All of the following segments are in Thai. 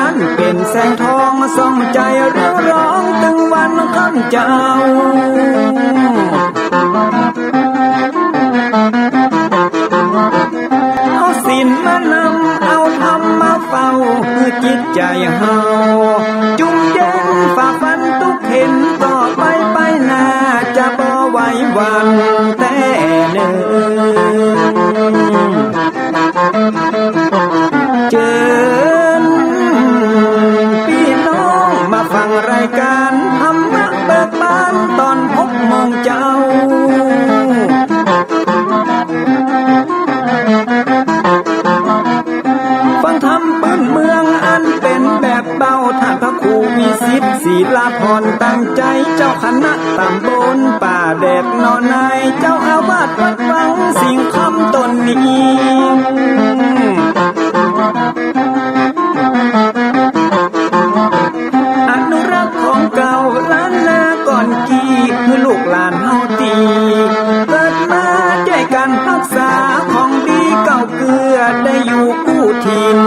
นั้นเป็นแสงทองส่องใจเรียวร้องถึงวันข้ามเจ้าเอาศีลมานำเอาธรรมมาเฝ้าคือจิตใจเฮาจุ่มเย็นฝ่าฟันทุกเห็นต่อไปไปหน้าจะบ่ไหววันแต่เนิ่นเชิญพี่น้องมาฟังรายการธรรมะเบิกบานตอน6 โมงเจ้าฟังธรรมปืนเมืองอันเป็นแบบเบาท่านพระครูวิสิทธิ์ศิลาภรณ์ตั้งใจเจ้าคณะตำบลป่าแดดนอนในเจ้าอาวาสวัดวังสิ่งคำตนนี้อนุรักษ์ของเก่าล้านนาก่อนกี่คือลูกหลานเฮาตีเกิดมาด้วยกันรักษาของดีเก่าเกลือได้อยู่คู่ถิ่น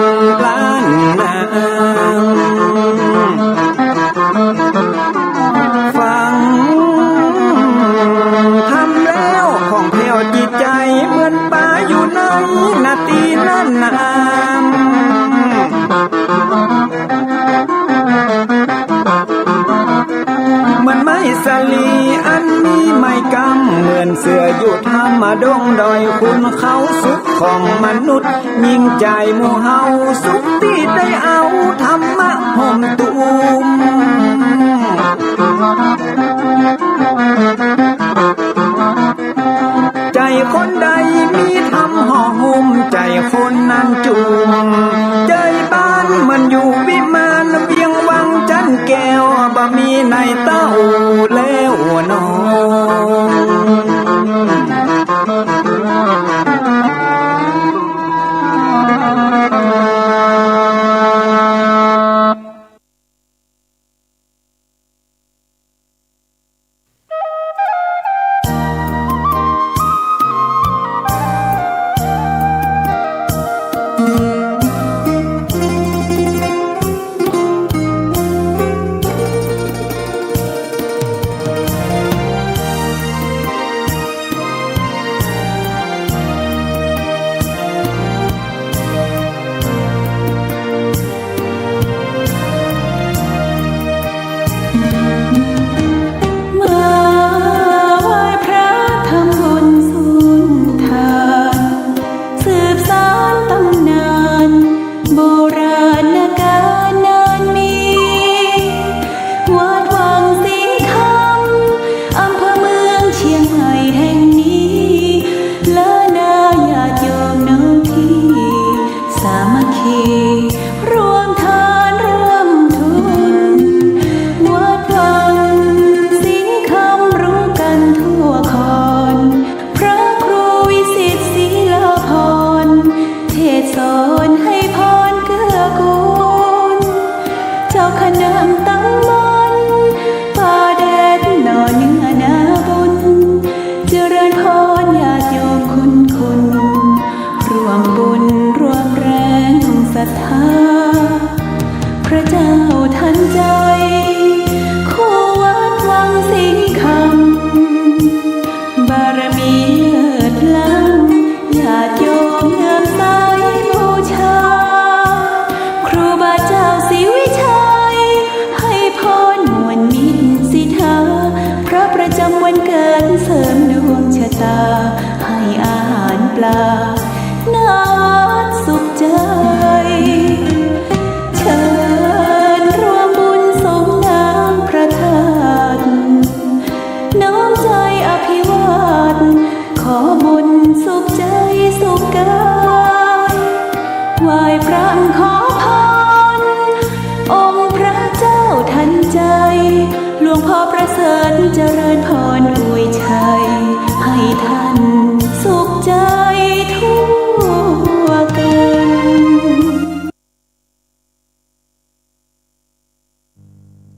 ล้านนาฟังทำแล้วของแผ่วจิตใจเหมือนป่าอยู่ในนาทีนั้นนามเหมือนไม้สลีอันมีไม้กำเหมือนเสืออยู่ธรรมดงดอยคุณเขาสุขของมนุษย์ยิ่งใจหมู่เฮาสุขที่ได้เอาธรรมะห่มตุ่มใจคนใดมีธรรมห่อหุ้มใจคนนั้นจุ่มใจบ้านมันอยู่วิมานเวียงวังจันแก้วบ่มีในเต้าแล้วน้อง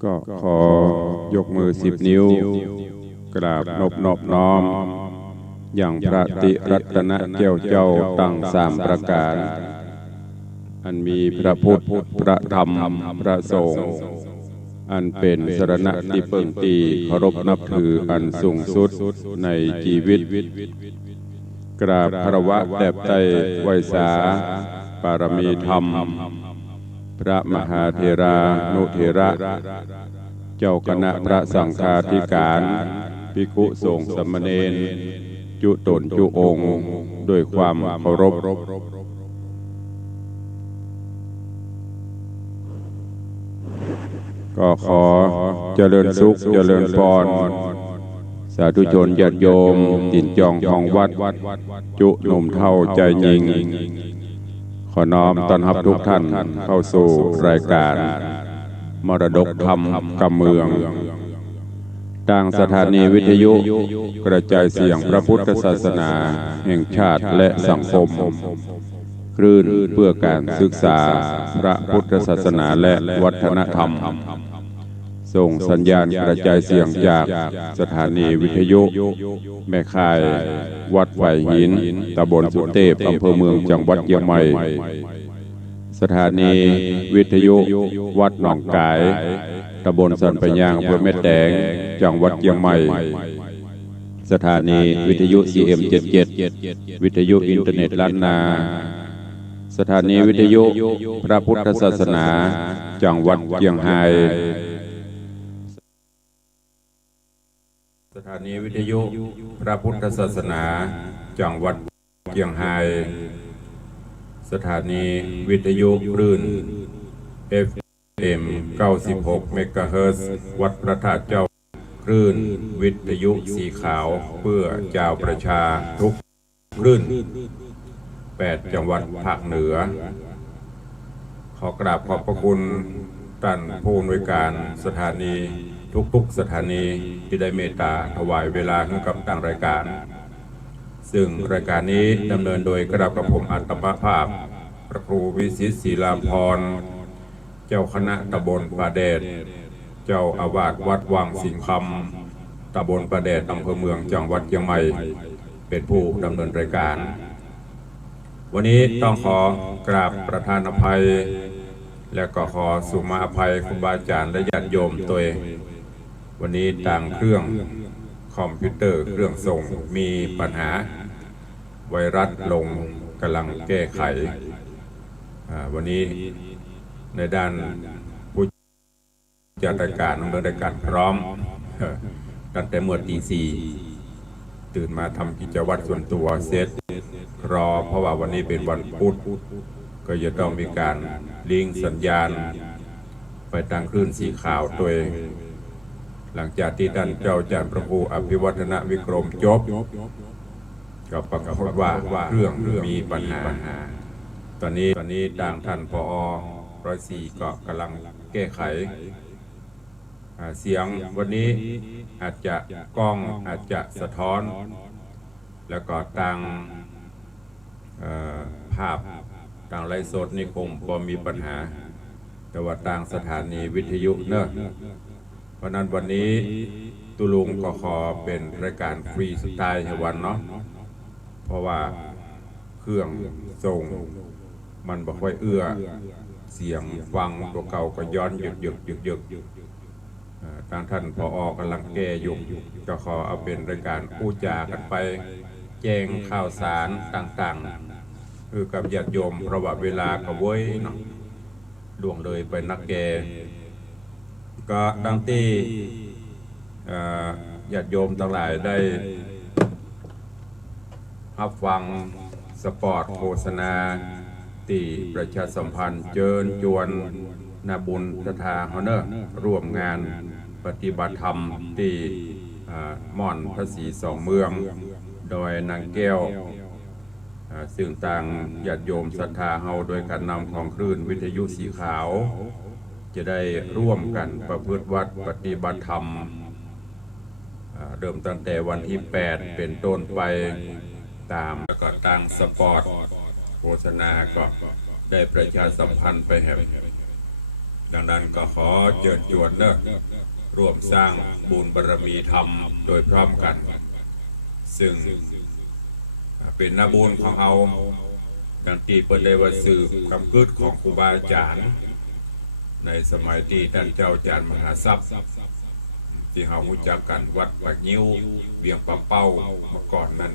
ก็ขอยกมือ10 นิ้วกราบนอบน้อมอย่างพระติรัตนแก้วเจ้าตั้ง3 ประการ อันมีพระพุทธพระธรรมพระสงฆ์อันเป็นสรณะที่เปิ่งตีเคารพนับถืออันสูงสุดในชีวิตกราบคารวะแด่ไตรไวยสาปารมีธรรมพระมหาเถรานุเถระเจ้าคณะพระสังฆาธิการภิกขุสงฆ์สามเณรจุตนจุองค์ด้วยความเคารพก็ขอเจริญสุขเจริญพรสาธุชนญาติโยมตินจองของวัดจุหนุ่มเท่าใจยิงขอน้อมต้อนรับทุกท่านเข้าสู่รายการมรดกธรรมกำเมืองทางสถานีวิทยุกระจายเสียงพระพุทธศาสนาแห่งชาติและสังคมคลื่นเพื่อการศึกษาพระพุทธศาสนาและวัฒนธรรมส่งสัญญาณกระจายเสียงจากสถานีวิทยุแม่ข่ายวัดไหวหินตำบลสุเทพอำเภอเมืองจังหวัดเชียงใหม่สถานีวิทยุวัดหนองกายตำบลสันปะยางอำเภอแม่แตงจังหวัดเชียงใหม่สถานีวิทยุ CM77 วิทยุอินเทอร์เน็ตล้านนาสถานีวิทยุพระพุทธศาสนาจังหวัดเชียงรายสถานีวิทยุพระพุทธศาสนาจังหวัดเชียงรายสถานีวิทยุคลื่น FM 96 เมกะเฮิรตซ์วัดพระธาตุเจ้าคลื่นวิทยุสีขาวเพื่อเจ้าประชาทุกคลื่น8 จังหวัดภาคเหนือขอกราบขอบพระคุณท่านผู้อำนวยการสถานีทุกๆสถานีที่ได้เมตตาถวายเวลาให้กับทางรายการซึ่งรายการนี้ดำเนินโดยกระผมอัตมภาพพระครูวิสิตศิลาภรณ์เจ้าคณะตำบลป่าแดดเจ้าอาวาสวัดวังสิงห์คำตำบลป่าแดดอำเภอเมืองจังหวัดเชียงใหม่เป็นผู้ดำเนินรายการวันนี้ต้องขอกราบประธานอภัยและก็ขอสุมาอภัยครูบาอาจารย์และญาติโยมตัวเองวันนี้ต่างเครื่องคอมพิวเตอร์เครื่องส่งมีปัญหาไวรัสลงกำลังแก้ไขวันนี้ในด้านผู้จัดรายการดำเนินรายการพร้อมตั้งแต่เมื่อตี 4ตื่นมาทำกิจวัตรส่วนตัวเสร็จรอเพราะว่าวันนี้เป็นวันพุธก็จะต้องมีการลิงก์สัญญาณไปทางคลื่นสีขาวตัวเองหลังจากที่ท่านเจ้าอาจารย์พระครูอภิวัฒนวิกรมจบก็ปรากฏว่าเครื่องมีปัญหาตอนนี้ทางท่านผอ. 104ก็กำลังแก้ไขเสียงวันนี้อาจจะกล้องอาจจะสะท้อนแล้วก็ต่างภาพต่างไลฟ์สดนี่คงพอมีปัญหาแต่ว่าต่างสถานีวิทยุเนอะเพราะนั้นวันนี้ตุลุงก็ขอเป็นรายการฟรีสไตล์ให้วันเนาะเพราะว่าเครื่องส่งมันบอกว่าเอื้อเสียงฟังตัวเก่าก็ย้อนหยึกทางท่านผอ.กำลังแก้อยู่ก็ขอเอาเป็นรายการพูดจากันไปแจ้งข่าวสารต่างๆคือกับญาติโยมเพราะว่าเวลาก็เว้ยเนาะล่วงเลยไปนักแกก็ดังที่ญาติโยมทั้งหลายได้รับฟังสปอร์ตโฆษณาที่ประชาสัมพันธ์เชิญชวนนาบุญทธาฮอนเนอร์ร่วมงานปฏิบัติธรรมที่ม่อนพระศรีสองเมืองโดยนางแก้วซึ่งต่างญาติโยมศรัทธาเฮาโดยการนำของคลื่นวิทยุสีขาวจะได้ร่วมกันประพฤติวัดปฏิบัติธรรมเริ่มตั้งแต่วันที่ 8 เป็นต้นไปตามแล้วก็ตั้งสปอร์ตโฆษณาก็ได้ประชาสัมพันธ์ไปแห่งดังนั้นก็ขอเชิญชวนเนอะร่วมสร้างบุญบารมีธรรมโดยพร้อมกันซึ่งเป็นนาบุญของเรา ดังที่เปิดได้ว่าสืบคำพูดของครูบาอาจารย์ในสมัยที่ท่านเจ้าอาจารย์มหาทรัพย์ที่เฮารู้จักกันวัดปากนิ้วเบียงปะเป้าเมื่อก่อนนั้น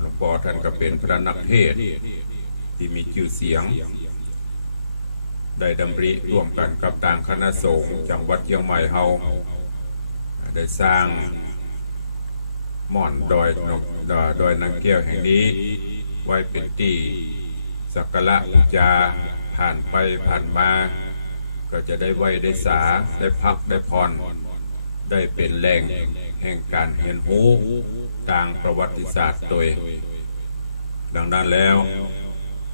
หลวงพ่อท่านก็เป็นพระนักเทศน์ที่มีชื่อเสียงได้ดำริร่วมกันกับทางคณะสงฆ์จังหวัดเชียงใหม่เฮาได้สร้างม่อนดอยนางแก้วแห่งนี้ไว้เป็นที่สักการะบูชาผ่านไปผ่านมาก็จะได้ไหว้ได้สาได้พักได้พรได้เป็นแหล่งแห่งการเรียนรู้ทางประวัติศาสตร์โดยดังนั้นแล้ว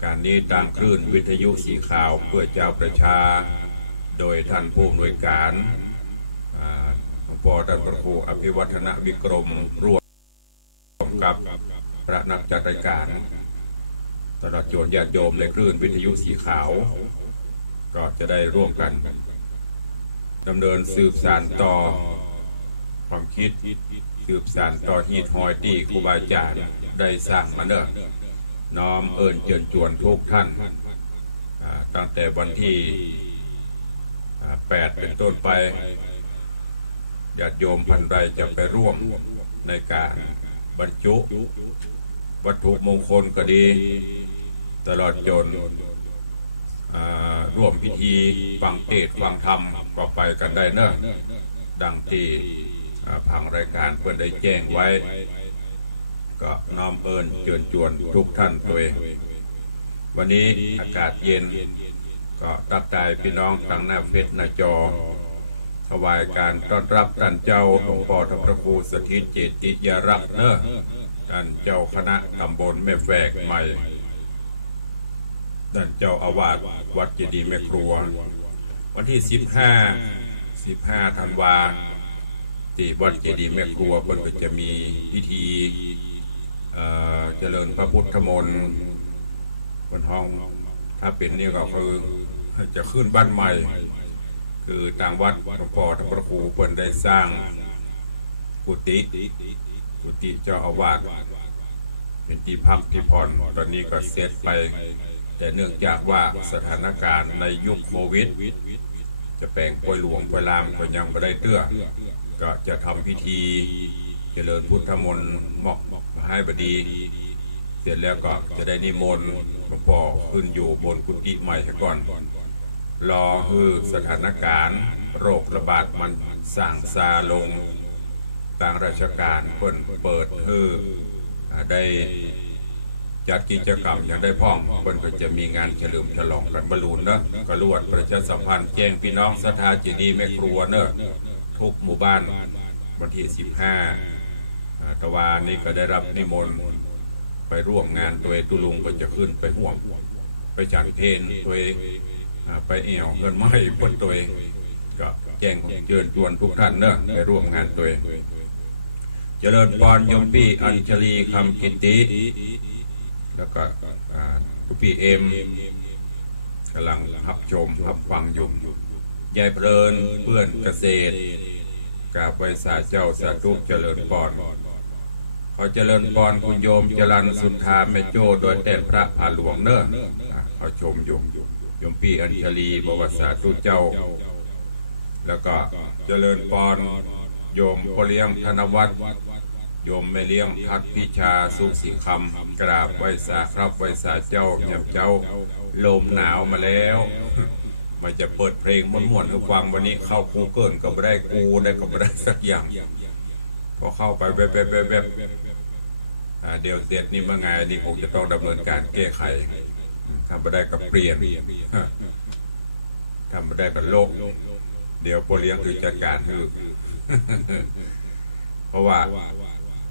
การนี้ทางคลื่นวิทยุสีขาวเพื่อเจ้าประชาโดยท่านผู้อำนวยการหลวงพ่อท่านพระครูอภิวัฒนวิกรมร่วมกับพระนักจัดรายการตลอดจนญาติโยมในคลื่นวิทยุสีขาวก็จะได้ร่วมกันดำเนินสืบสานต่อความคิดสืบสานต่อฮีตหอยที่ครูบาอาจารย์ได้สร้างมาเนิ่นน้อมเอิญเชิญชวนทุกท่านตั้งแต่วันที่8เป็นต้นไปญาติโยมพันไรจะไปร่วมในการบรรจุวัตถุมงคลก็ดีตลอดจนร่วมพิธีฟังเทศน์ฟังธรรมก็ไปกันได้เนอะดังที่ผังรายการเพื่อนได้แจ้งไว้ก็น้อมเอิญเชิญชวนทุกท่านตัวเองวันนี้อากาศเย็นก็ตักใจพี่น้องทางหน้าเฟซหน้าจอถวายการต้อนรับท่านเจ้าหลวงพ่อธรรมพระครูสถิตเจติยรักษ์เนอะท่านเจ้าคณะตำบลแม่แฝกใหม่ท่านเจ้าอาวาสวัดเจดีย์แม่ครัววันที่15ธันวาที่วัดเจดีย์แม่ครัวก็จะมีพิธีเจริญพระพุทธมนต์บนห้องถ้าเป็นนี่ก็คือจะขึ้นบ้านใหม่คือทางวัดหลวงพ่อธรรมพระครูเพิ่นได้สร้างกุฏิเจ้าอาวาสเป็นที่พักที่ผ่อนตอนนี้ก็เสร็จไปแต่เนื่องจากว่าสถานการณ์ในยุคโควิดจะแปลงป่วยหลวงป่วยลามก็ยังไม่ได้เตื้อก็จะทำพิธีเจริญพุทธมนต์มอกมหาบดีเสร็จแล้วก็จะได้นิมนต์หลวงพ่อขึ้นอยู่บนกุฏิใหม่ก่อนรอคือสถานการณ์โรคระบาดมันสั่งซาลงทางราชการเปิดคือได้จัดกิจกรรมอย่างได้พ้องก็จะมีงานเฉลิมฉลองกันบรรลุนะกระลวดประชาสัมพันธ์แจ้งพี่น้องศรัทธาเจดีย์แม่ครัวเนอะทุกหมู่บ้านวันที่15ตะวันนี้ก็ได้รับนิมนต์ไปร่วมงานตัวตุลุงก็จะขึ้นไปห่วงไปฉันเพลตัวไปเอี่ยวเงินไม้พ้นตัวก็แจ้งเชิญชวนทุกท่านเนอะไปร่วมงานตัวเจริญพรยมพี่อัญชลีคำกิตติแล้วก็ทุกพี่เอ็มกำลังรับชมรับฟังอยู่ยายเพลินเพื่อนเกษตรกราบไหว้สาเจ้าสาธุเจริญพรขอเจริญพรคุณโยมจรัญสุนทาแม่โจ้โดยแต่พระผาหลวงเนอะเขาชมอยู่ยมพี่อัญชลีบอกว่าสาธุเจ้าแล้วก็เจริญพรโยมพ่อเลี้ยงธนวัฒน์โยมแม่เลี้ยงพักพิชาสุขสิงคำกราบไหว้สาครับไหว้สาเจ้าเงียบเจ้าลมหนาวมาแล้วมันจะเปิดเพลงม่วนๆให้ฟังวันนี้เข้ากูเกิลก็ไม่ได้กูได้ก็ไม่ได้สักอย่างพอเข้าไปแบบเดี๋ยวเสร็จนี่เมื่อไงนี่คงจะต้องดำเนินการแก้ไขทำไม่ได้ก็เปลี่ยนทำไม่ได้ก็โลกเดี๋ยวพ่อเลี้ยงคือจัดการคือเพราะว่า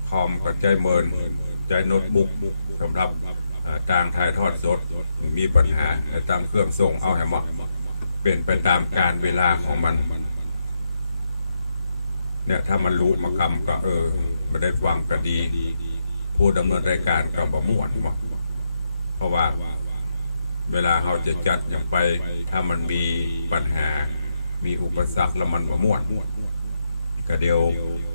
คอมกับใจเมินใจโน้ตบุ๊กสำหรับทางถ่ายทอดสดมีปัญหาตามเครื่องส่งเอาให้หมดเป็นไปตามการเวลาของมันเนี่ยถ้ามันรู้มากรรมก็ไม่ได้ฟังก็ดีผู้ดำเนินรายการก็บ่ม่วนเพราะว่าเวลาเราจะจัดอย่างไปถ้ามันมีปัญหามีอุปสรรคแล้วมันบ่ม่วนก็เดี๋ยว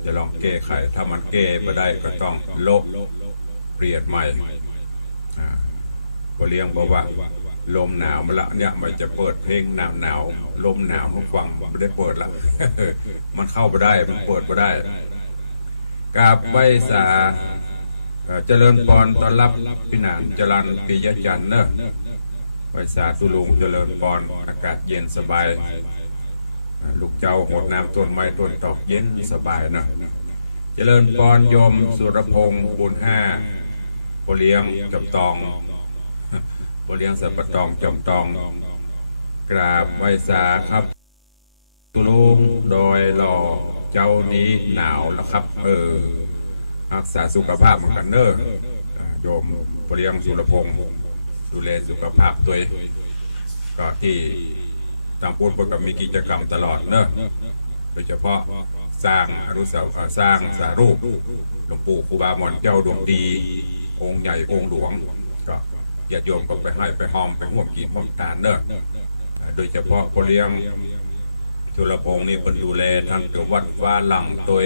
จะลองแก้ไขถ้ามันแก้ไม่ได้ก็ต้องลบเปลี่ยนใหม่ ก็เลี้ยงบอกว่าลมหนาวมาละเนี่ยมันจะเปิดเพลงหนาวลมหนาวเขาฟังไม่ได้เปิดละ มันเข้าไปได้มันเปิดไปได้กราบไหว้สาเจริญพรต้อนรับพี่นางจรัญปิยจันทร์เนอะไหว้สาตุลุงเจริญพรอากาศเย็นสบายลูกเจ้าหดน้ำต้นไม้ต้นตอกเย็นสบายเนอะเจริญพรโยมสุรพงศ์บุญห้าโอเลี้ยงจำตองโอเลี้ยงสัปตองจำตองกราบไหว้สาครับตุลุงโดยรอเจ้านี้หนาวแล้วครับรักษาสุขภาพเหมือนกันเนอะโยมโอเลี้ยงสุรพงศ์ดูแลสุขภาพตัวก็ที่ตามพูดประกับมีกิจกรรมตลอดเนอะโดยเฉพาะสร้างอนุสาวรีย์สร้างสารูปหลวงปู่ครูบาหม่อนเจ้าดวงดีองค์ใหญ่องค์หลวงก็ญาติโยมก็ไปให้ไปหอมไปห่วมกีบห่วมตาเนอะโดยเฉพาะโอเลี้ยงสุรพงศ์นี่เป็นดูแลทั้งตัววัดว่าหลังตัว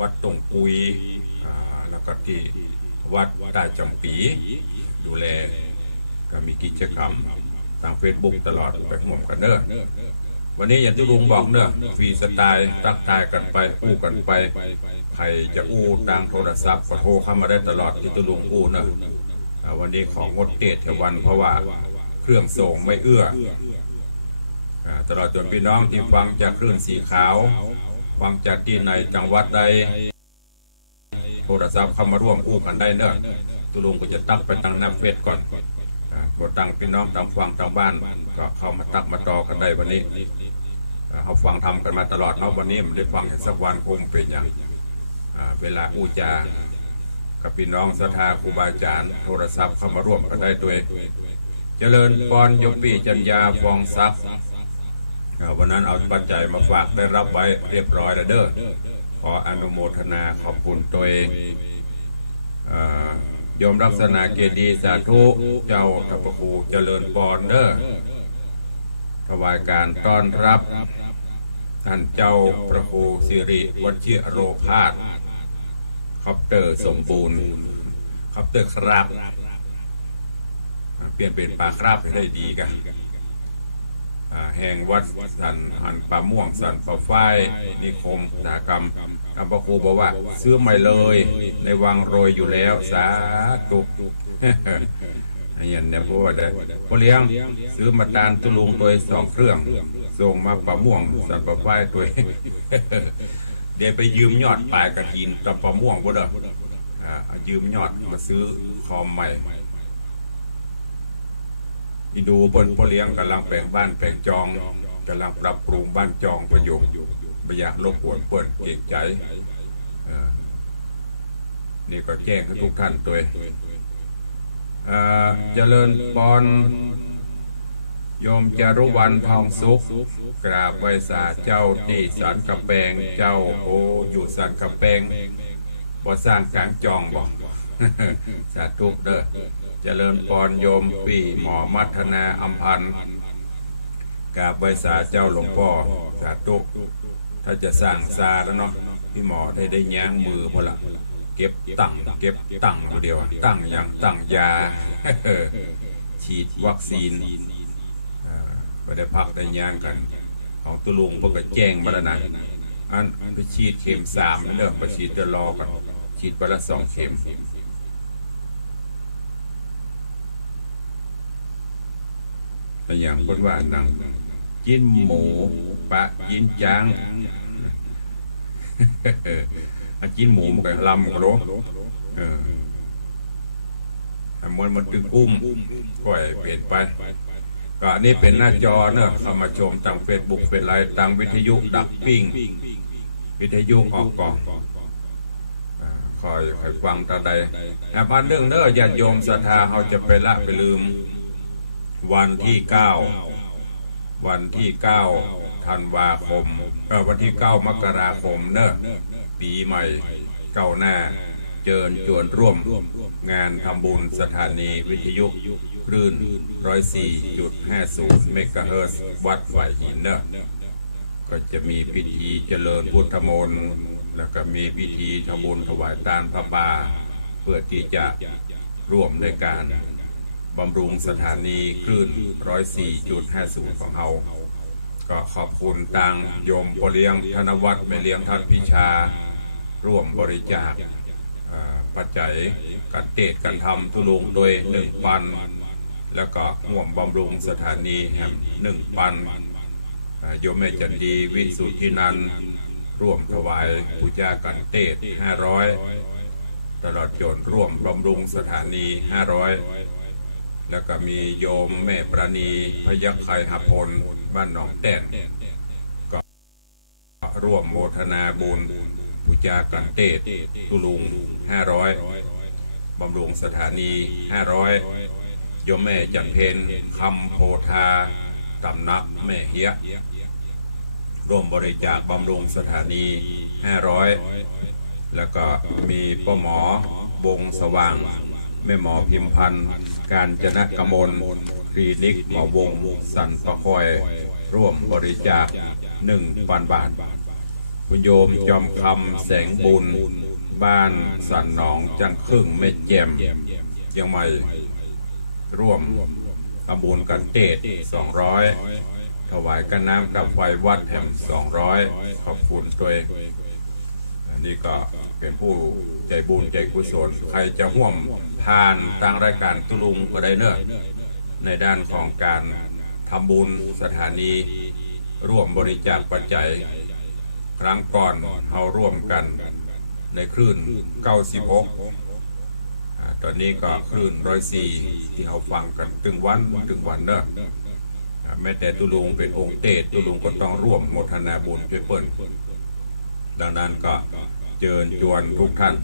วัดตงปุยแล้วก็ที่วัดตาจำปีดูแลก็มีกิจกรรมทางเฟซบุ๊กตลอดไปห่วมกันเนอะวันนี้อย่างที่ลุงบอกเนอะฟรีสไตล์ตักทายกันไปอู้กันไปใครจะอู้ทางโทรศัพท์ก็โทรเข้ามาได้ตลอดที่ตุลุงอู้เนอะวันนี้ของดเทศแถววันเพราะว่าเครื่องส่งไม่เอื้อตลอดจนพี่น้องที่ฟังจากคลื่นสีขาวฟังจากที่ในจังหวัดใดโทรศัพท์เข้ามาร่วมอู้กันได้เนอะตุลุงก็จะตักไปตั้งหน้าเฟซก่อนบทตั้งพี่น้องตามฟังตามบ้านก็เข้ามาตักมาต่อกันได้วันนี้เขาฟังทำกันมาตลอดเนาะวันนี้มันได้ฟังสักวันคงเป็นอย่างเวลาอู้จากับพี่น้องศรัทธาครูบาอาจารย์โทรศัพท์เข้ามาร่วมกันได้ด้วยเจริญพรยมปีจัญญาฟองซักวันนั้นเอาปัจจัยมาฝากได้รับไว้เรียบร้อยแล้วเด้อขออนุโมทนาขอบคุณตัวเองโยมลักษณะเกดีสาธุเจ้าพระครูเจริญพรเด้อถวายการต้อนรับท่านเจ้าพระครูสิริวชิโรภาสคอปเตอร์สมบูรณ์คอปเตอร์ครับเปลี่ยนเป็นปลาครับให้ได้ดีกันแห่งวัดสันหันป่าม่วงสันป่าฝ้ายนิคมอุตสาหกรรมท่านพระครูบอกว่าซื้อใหม่เลยในวังโรยอยู่แล้วสาธุอย่างนี้พูดได้พอเลี้ยงซื้อมาตานตุลุงตัว2 เครื่องส่งมาป่าม่วงสันป่าฝ้ายตัวเดี๋ยวไปยืมยอดปลายกระถินตะป่าม่วงบ่เด้อยืมยอดมาซื้อคอมใหม่ที่ดูบนพ่อเลี้ยงกำลังแปลงบ้านแปลงจองกำลังปรับปรุงบ้านจองประโยชน์ไม่อยากรบกวนเปิดเกรงใจนี่ก็แจ้งให้ทุกท่านตัวเจริญพรโยมจารุวรรณทองสุขกราบไหว้สาเจ้าที่สันกำแพงเจ้าโออยู่สันกำแพงบ่สร้างกลางจองบ่ สาธุเด้อเจริญพรโยมปีหมอมัทนาอัมพันธ์กราบไหว้สาเจ้าหลวงพ่อสาธุถ้าจะสร้างซาแล้วเนาะพี่หมอได้ย่างมือพอละเก็บตั้งคนเดียวตั้งอย่างตั้งยา ฉีดวัคซีนไปได้พักได้ย่างกันของตุลุงพวกก็แจ้งมาแล้วนะอันไปฉีดเข็ม3นั่นเด้อไปฉีดจะรอกันฉีดไปละ2 เข็มแต่อย่างคนว่านั่งกินหมูปะกินจางกินหมูมันก็ลำกระโดดมันตึงกุ้มก่อยเปลี่ยนไปก็อันนี้เป็นหน้าจอเนอะเข้ามาชมทางเฟซบุ๊กเป็นไลน์ทางวิทยุดักปิ้งวิทยุออกกล่องคอยฟังตาใดบ้านเรื่องเนอะญาติโยมศรัทธาเขาจะไปละไปลืมวันที่9ธันวาคมวันที่9 มกราคมเนอะปีใหม่ก้าวหน้าเจิญจวนร่วมงานทำบุญสถานีวิทยุคลื่น 104.50 เมกะเฮิรตซ์วัดไหวหินเนอะก็จะมีพิธีเจริญพุทธมนต์แล้วก็มีพิธีทำบุญถวายทานพระป่าเพื่อที่จะร่วมในการ บำรุงสถานีคลื่น 104.50 ของเราก็ขอบคุณทางโยมพ่อเลี้ยงธนวัฒน์แม่เลี้ยงท่านพิชาร่วมบริจาคปัจจัยการเตะการทำทุลุงโดย1,000แล้วก็ห่วมบำรุงสถานีแห่ง1,000โยมแม่จันดีวิสุทธินันท์ร่วมถวายบูชากันเตะ500ตลอดจนร่วมบำรุงสถานี500แล้วก็มีโยมแม่ประณีพยัคฆ์ไคหพลบ้านหนองแต้นก็ร่วมโมทนาบุญบูชากันเตะทุลุง500บำรุงสถานี500โยมแม่จันเพนคำโพธาตำนักแม่เฮียร่วมบริจาคบำรุงสถานี500แล้วก็มีป้าหมอบงสว่างแม่หมอพิมพันธ์การจนกมลคลินิกหมอวงสันประคอยร่วมบริจาค1,000 บาทคุณโยมจอมคำแสงบุญบ้านสันหนองจันครึ่งเม็ดแจ่มยังไม่ร่วมทำบุญกันเตะ200ถวายกันน้ำกับไฟวัดแห่ง200ขอบคุณตัวเองนี่ก็เป็นผู้ใจบุญใจกุศลใครจะห่วมผ่านทางรายการตุลุงก็ได้เนอะในด้านของการทำบุญสถานีร่วมบริจาคปัจจัยครั้งก่อนเราร่วมกันในคลื่น96ตอนนี้ก็คลื่น104ที่เราฟังกันถึงวันเนอะแม้แต่ตุลุงเป็นองค์เตศตุลุงก็ต้องร่วมโมทนาบุญช่วยเปิ้ลดังนั้นก็เชิญชวนทุกท่าน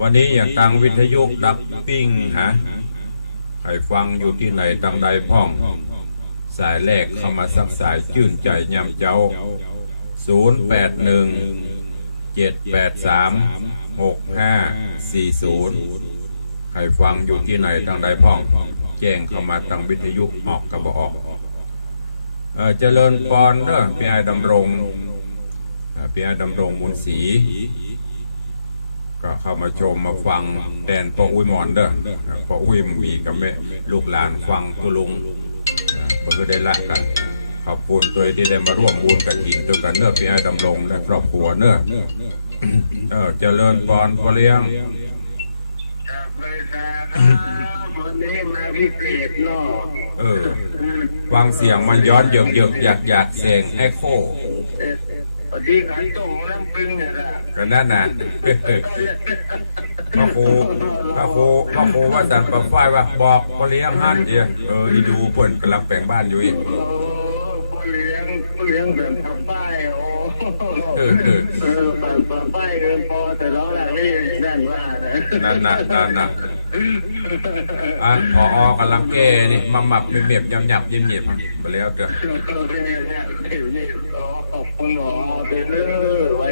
วันนี้อย่างตังวิทยุดับปิ้งใครฟังอยู่ที่ไหนตังใดพ้องสายแรกเข้ามาสักสายชื่นใจยำเจ้า081-783-6540ใครฟังอยู่ที่ไหนตังใดพ้องแจ้งเข้ามาตังวิทยุออกกระบอกเจริญปอนเด้อพี่ไอ้ดำรงมูลศรีก็เข้ามาชมมาฟังแดนปออุ้ยหมอนเด้อปออุ้ยมีกับแม่ลูกหลานฟังกุลุงเพื่อได้ละกันขอบคุณตัวที่ได้มาร่วมบุญกับหินด้วยกันเนื้อพี่ไอ้ดำรงและครอบครัวเนื้อเจริญปอนพ่อเลี้ยงวันนี้มาพิเศษเนาะฟังเสียงมันย้อนเยือกอยากเสียงแอคโคดีขันโตน้ำปึงเนี่ยนะก็นั่นน่ะพระครูว่าแต่ปะฝ้ายว่าบอกพ่อเลี้ยงฮั่นเดียวอยู่เพิ่นกำลังแต่งบ้านอยู่อีกพ่อเลี้ยงแบบทำป้ายป้ายพอแต่เราแหละไม่นั่นว่านั่นน่ะพอกำลังแก้นี่มาหมับเมียบๆหยับๆเย็บๆไปแล้วเด้อขอบคุณหมอเป็นเรื่องไว้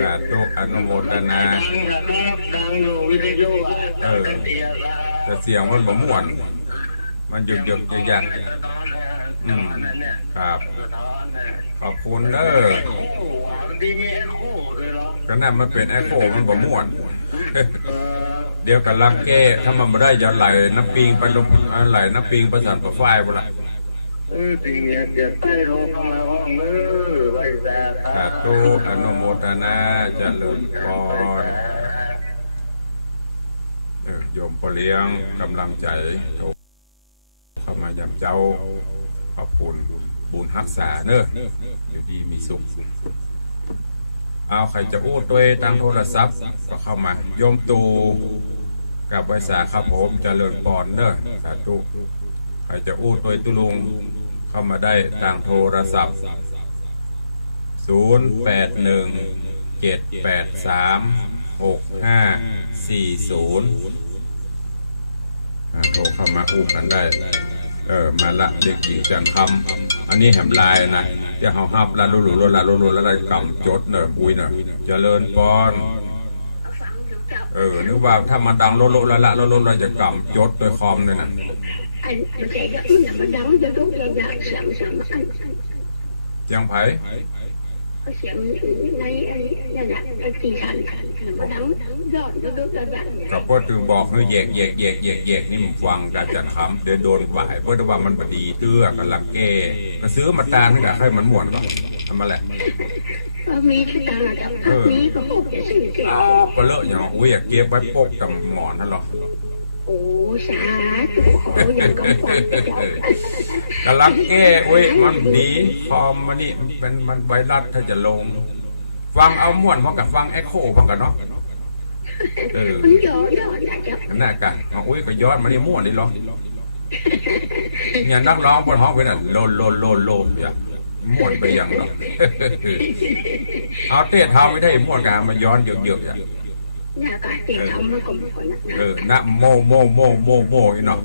สาธุอนุโมทนาดังอยู่วิทยุแต่เสียงมันบ่ม่วนมันหยุกๆยักครับขอบคุณเด้อก็นั่นมันเป็นแอคโคมันบ่ม่วนเดี๋ยวกันลักแก้ถ้ามันไม่ได้จะไหลน้ำปิงไปลงไหลน้ำปิงประสานกับไฟบ่ล่ะสิ่งนี้เกิดได้รู้เข้ามาห้องเลยไว้แต่สาธุอนุโมทนาเจริญพรโยมพ่อเลี้ยงกำลังใจเข้ามายำเจ้าขอบคุณบุญรักษาเนอะอยู่ดีมีสุขเอาใครจะอู้ตัวทางโทรศัพท์ก็เข้ามาโยมตูกับไวสาครับผมเจริญพรเนอะสาธุใครจะอู้ตัวตุลุงเข้ามาได้ทางโทรศัพท์0817836540โทรเข้ามาอู้กันได้มาละเด็กหญิงจันคำอันนี้แหมลายนะจะเฮาฮับละลุละกำจดเนอะบุยเนอะเจริญพรนึกว่าถ้ามาดังโลละเราจะกำจดโดยคอมเลยนะยังไผ เสียงในนั่นแหละไอ้ตีชันมันดังยอดยอดระดับ กับพ่อถึงบอกให้แยกนี่มันฟังการจัดคำเดินโดนไหวเพราะว่ามันบดีเตื้อกันลังแกก็ซื้อมาตานี่แหละให้มันม่วนก่อนทำมาแหละ มีที่ต่างกันมีก็พวกจะซื้อเก็บ ก็เลอะอย่างอุ้ยอยากเก็บไว้ปกกับหมอนนั่นหรอ โอ้สาธุขออย่างกำฟังเจ้าก ำลังแก้อุ้ยมันดีคอมมันนี่มันไวรัสถ้าจะลงฟังเอาม่วนพร้อมกับฟังเอ็กโคพร้อมกันเนาะมันย้อนนะเจ้า น่ากันอุ้ยก็ย้อนมานี่ม่วนนี่หรออย่างนักร้องบนห้องเป็นอ่ะโลอย่างม่วนไปอย่างหรอเอาเต้เท้าไม่ได้ม่วนกันมันย้อนเยอะอย่างน่าการเตะทำมันก็ไม่ก่อนนะนะโมอีเนาะ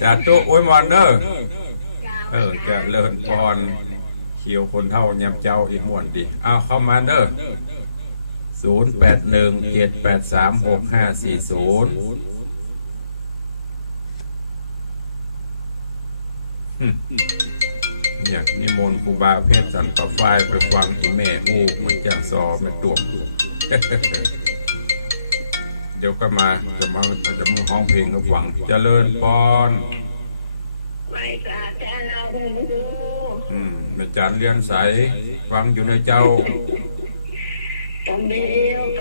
สาธุโอ้ยมอนเนอร์จะเลินพรเขียวคนเท่าแยมเจ้าอีกม่วนดีเอาเข้ามาเนอร์0817836540เนี่ยนิมนต์ครูบาเพชรสันต่อไฟไปฟังอีแม่อู้มันจะซอไม่ตัวเดี๋ยวก็มาจะมาห้องเพลงก็ฟังเจริญปอนไม่กล้าแต่เราดูแม่จันเรียนใสฟังอยู่ในเจ้ากันเดียวเ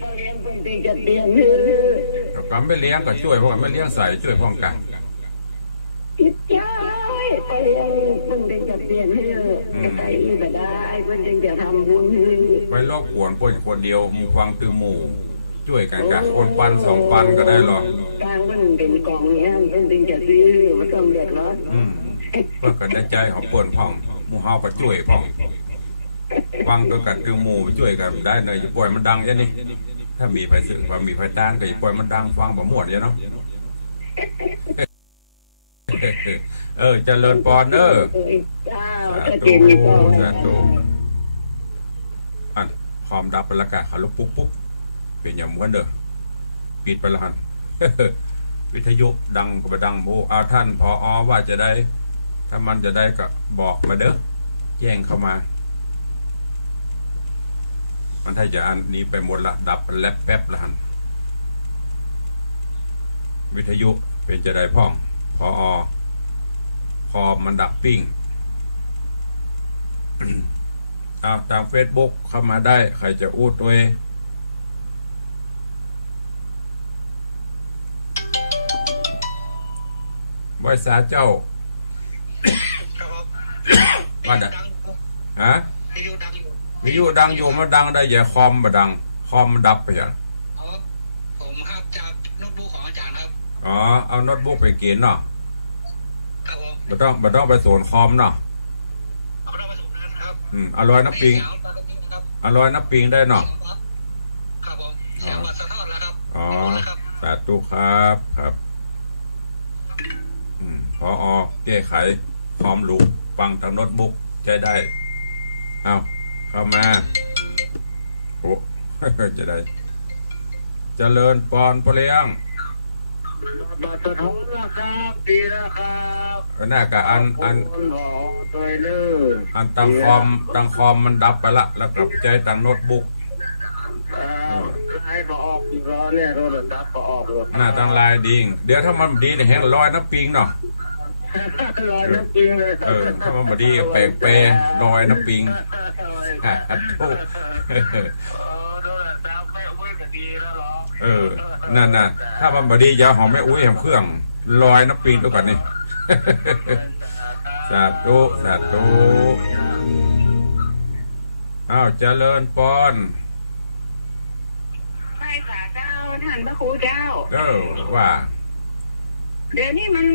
ขาเลี้ยงคนตีจัดเลี้ยงเลยก็ไม่เลี้ยงก็ช่วยพวกไม่เลี้ยงใส่ช่วยพ้องกันจิตใจไปเลี้ยงคนตีจัดเลี้ยงให้จะไปก็ได้คนตีจะทำบุญไปรอบกวนคนเดียวมีฟังตือหมู่ช่วยกันกันคนปัน2 ปันก็ได้หรอกกลางมันเป็นกองเนี้ยคนตีจัดซื้อมันต้องเดือดร้อนเพื่อกันได้ใจของเปิ่นพ่องหมู่เฮาก็ช่วยพ่องฟังตัวกันตือหมู่ช่วยกันได้เลยอย่าปล่อยมันดังอย่างนี้ถ้ามีไฟสื่อว่ามีไฟต้านก็อย่าปล่อยมันดังฟังบ่หมดอย่างเนาะเจริญปอนสาธุอันความดับไปละกะขาลุกปุ๊บเป็นอย่างเหมือนเด้อปิดไปละหันวิทยุดังก็ไปดังโบเอาท่านพอว่าจะได้ถ้ามันจะได้ก็บอกมาเด้อแจ้งเข้ามามันถ้าจะอันนี้ไปหมดละดับแลบแป๊บละหันวิทยุเป็นจะได้พ่องพอคอมันดับปิ้งเอาตาม Facebook เข้ามาได้ใครจะอู้ตัวไว้สาเจ้าว่าดังฮะวิทยุดังอยู่มาดังได้อย่าคอมมาดังคอมมันดับไปอย่างผมครับจากโน้ตบุ๊กของอาจารย์ครับเอาโน้ตบุ๊กไปกินเนาะครับผมบ่ต้องไปสวนคอมเนาะอร่อยน้ำปิงได้เนาะครับผมเสียงวัดสะท้อนแล้วครับสาธุครับพอแก้ไขพร้อมลูกฟังทางโน้ตบุ๊กใจได้เอาเข้ามาโอ้จะได้เจริญปอนปเลี้ยงบัตรทองนะครับดีนะครับหน้ากะอันตั้งคอมมันดับไปละแล้วกลับใจตั้งโน้ตบุ๊กให้มาออกอีกแล้วเนี่ยโทรศัพท์ก็ออกเลยหน้าตั้งลายดิ่งเดี๋ยวถ้ามันดีเนี่ยแห้งลอยน้ำปิงเนาะลอยน้ำปิงเลยถ้ามันดีแปลกลอยน้ำปิงทุกนั่นน่ะถ้ามันบดีอย่าหอมไม่อุ้ยแหมเครื่องลอยน้ำปิงตัวก่อนนี่สาธุอ้าวเจริญปอนใช่ค่ะเจ้าท่านพระครูเจ้าว่าเดี๋ยวนี้มัน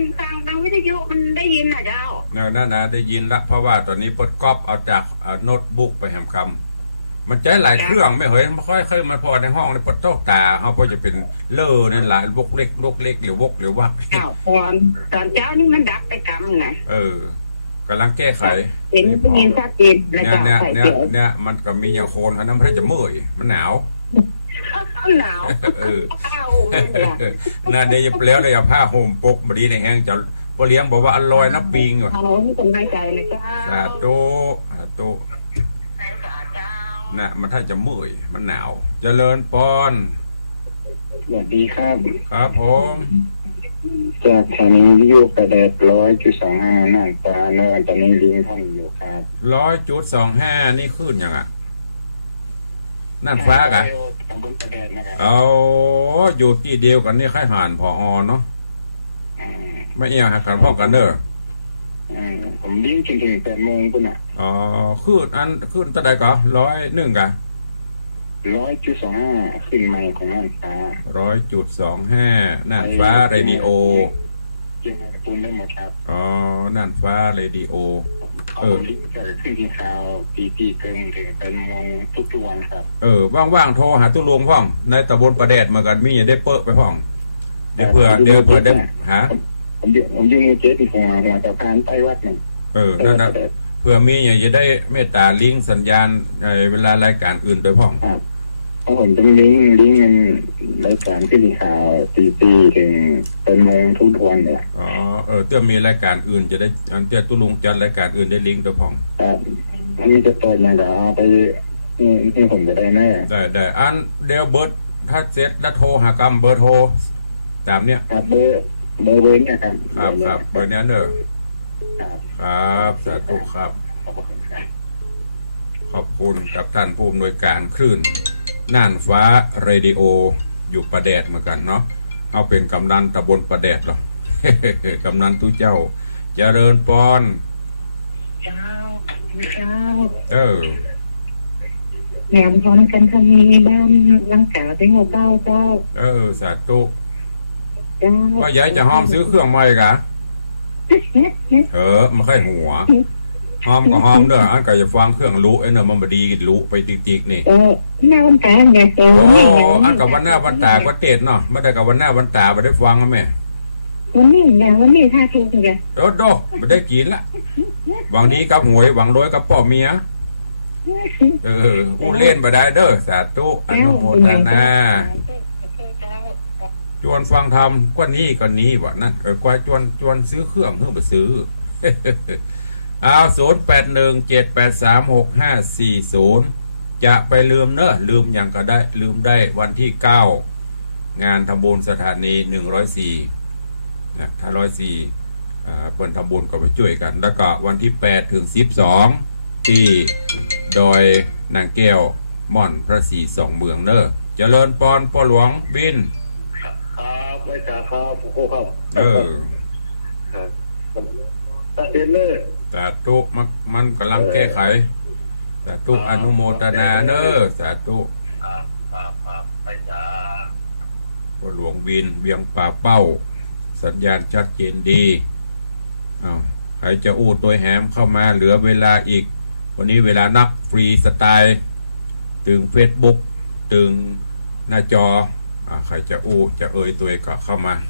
ทางวิทยุมันได้ยินนะเจ้านั่นนะได้ยินละเพราะว่าตอนนี้ปลดก๊อปเอาจากโน้ตบุ๊กไปแหมคำมันใช้หลายเครื่องไม่เห็นไม่ค่อยเคยมาพอในห้องในปดโต๊ะตาเขาพอจะเป็นเล่อในหลายวกเล็กหรือวกหรือวักตอนเจ้านี่มันดับไปกำไงกำลังแก้ไขเห็นได้ยินชัดเจนเนี่ยมันก็มีอย่างโคนเขาน้ำพระจะเมื่อยมันหนาวน่าเดี๋ยวแล้วเดี๋ยวผ้าห่มปกมาดีในแห้งจะพอเลี้ยงบอกว่าอร่อยน้ำปิงว่ะเอาไม่เป็นไรใจเลยจ้าสาธุ ธุน่ะมันถ้าจะเมื่อยมันหนาวเจริญปอน สวัสดีครับ ครับผม จากทางนี้วิทยุกระแดด100.25น่านฟ้าเนอะตอนนี้ลิงท่องอยู่ครับ 100.25นี่ขึ้นยังอ่ะนั่นฟ้ากะ ตำบลกระแดดนะครับ เอาอยู่ที่เดียวกันนี่ค่ายหานพอเนาะ อืม ไม่เอียงหักกันพ่อกันเด้อ ผมลิงจนถึง8 โมงปุ่นอ่ะ อ๋อขึ้นตะใดก็101กะ 100.25ขึ้นใหม่ของน่านฟ้า 100.25น่านฟ้าเรดิโอ เกี่ยวกับปุ่นได้หมดครับ อ๋อน่านฟ้าเรดิโอ เอาลิงก์จะขึ้นที่ข่าวตีเกินถึง8 โมงทุกวันครับ ว่างๆโทรหาตุลุงพ่องในตำบลประแดดมากันมีได้เปิ้ไปพ่องเดี๋ยวเพื่อได้หา ผมอยู่ในเจ็ดที่หัวสะพานใต้วัดนี่ นั่นนะเพื่อมีอย่างจะได้เมตตาลิงก์สัญญาณเวลารายการอื่นโดยพ่อง ครับเพราะผมต้องลิงก์เงินรายการขึ้นที่ข่าวตีถึง8 โมงทุกวันเนี่ย อ๋อเตื้อมีรายการอื่นจะได้อันเตื้อตุลุงจัดรายการอื่นได้ลิงก์โดยพ่อง ครับอันนี้จะเปิดอย่างเดี๋ยวเอาไปนี่ผมจะได้แน่ ได้อันเดี๋ยวเบิร์ดถ้าเสร็จแล้วโทรหากรรมเบอร์โทรตามเนี้ย ครับเบอร์เนี่ยครับ ครับเบอร์เนี้ยเด้อ ครับ ครับสาธุครับ ขอบคุณครับ ขอบคุณกับท่านผู้อำนวยการคลื่นน่านฟ้าเรดิโออยู่ประแดดเหมือนกันเนาะเอาเป็นกำนันตำบลประแดดหรอ กำนันตู้เจ้าเจริญปอน เจ้า เ แหนมพร้อมกันทำมีบ้านลังกาเป็นหัวเก้าเจ้า สาธุ เจ้า ว่ายายจะห้อมซื้อเครื่องใหม่กะมันค่อยหัวห้อมก็ห้อมเด้ออันก็จะฟังเครื่องรู้ไอ้เนอะมันบดีรู้ไปติ๊กๆนี่ หน้าวันตาเนี่ยเจ้า อันกับวันหน้าวันตาก็เตดเนาะไม่ได้กับวันหน้าวันตาไม่ได้ฟังนะแม่ วันนี้ท่าทุกข์เนี่ย โดไม่ได้กินละหวังดีกับหวยหวังรวยกับป่อเมียกูเล่นมาได้เด้อสาธุอนุโมทนาจวนฟังธรรมกว่านี้ก็นี้วะนั่นกว่าจวนซื้อเครื่องเพื่อไปซื้อ เอา0817836540จะไปลืมเนอะลืมอย่างก็ได้ลืมได้วันที่9งานทำบุญสถานี104นะถ้า104เปิดทำบุญก็ไปช่วยกัน แล้วก็วันที่8ถึง12ที่ดอยนางแก้วม่อนพระศรีสองเมืองเนอะเจริญปอนพ่อหลวงบิน ครับไว้จ่าครับโอ้ครับ ครับตัดเด่นเลย สาธุมันกำลังแก้ไขสาธุอนุโมทนาเนอะสาธุไปจ่า พ่อหลวงบินเวียงป่าเป้าสัญญาณชัดเจนดีใครจะอู้ตัวแหมเข้ามาเหลือเวลาอีกวันนี้เวลานักฟรีสไตล์ถึง Facebook ถึงหน้าจอใครจะอู้จะเอ่ยตัวก็เข้ามา0817836540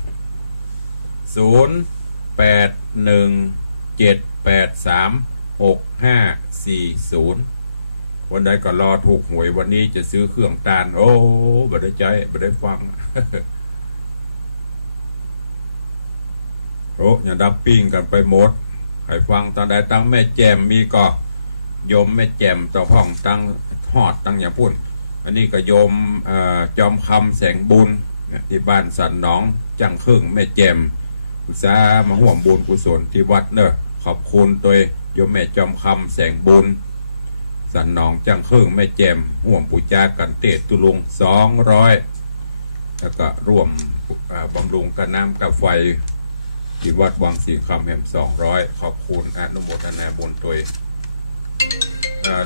วันใดก็รอถูกหวยวันนี้จะซื้อเครื่องตาลบ่ได้ใจบ่ได้ฟัง อย่าดับปิ้งกันไปหมดให้ฟังตอนใดตั้งแม่แจมมีก็โยมแม่แจมต่อห้องตั้งหอดตั้งอย่างพุ่นอันนี้ก็โยมจอมคำแสงบุญที่บ้านสันหนองจังครึ่งแม่แจมอุตสาห์มาห่วมบุญกุศลที่วัดเนอะขอบคุณตัวโยมแม่จอมคำแสงบุญสันหนองจังครึ่งแม่แจมห่วมปูจากันเตะตุลุง200แล้วก็ร่วมบำรุงกับน้ำกับไฟที่วัดวังสีคำแห่ม200ขอบคุณอนุโมทนาบุญตัว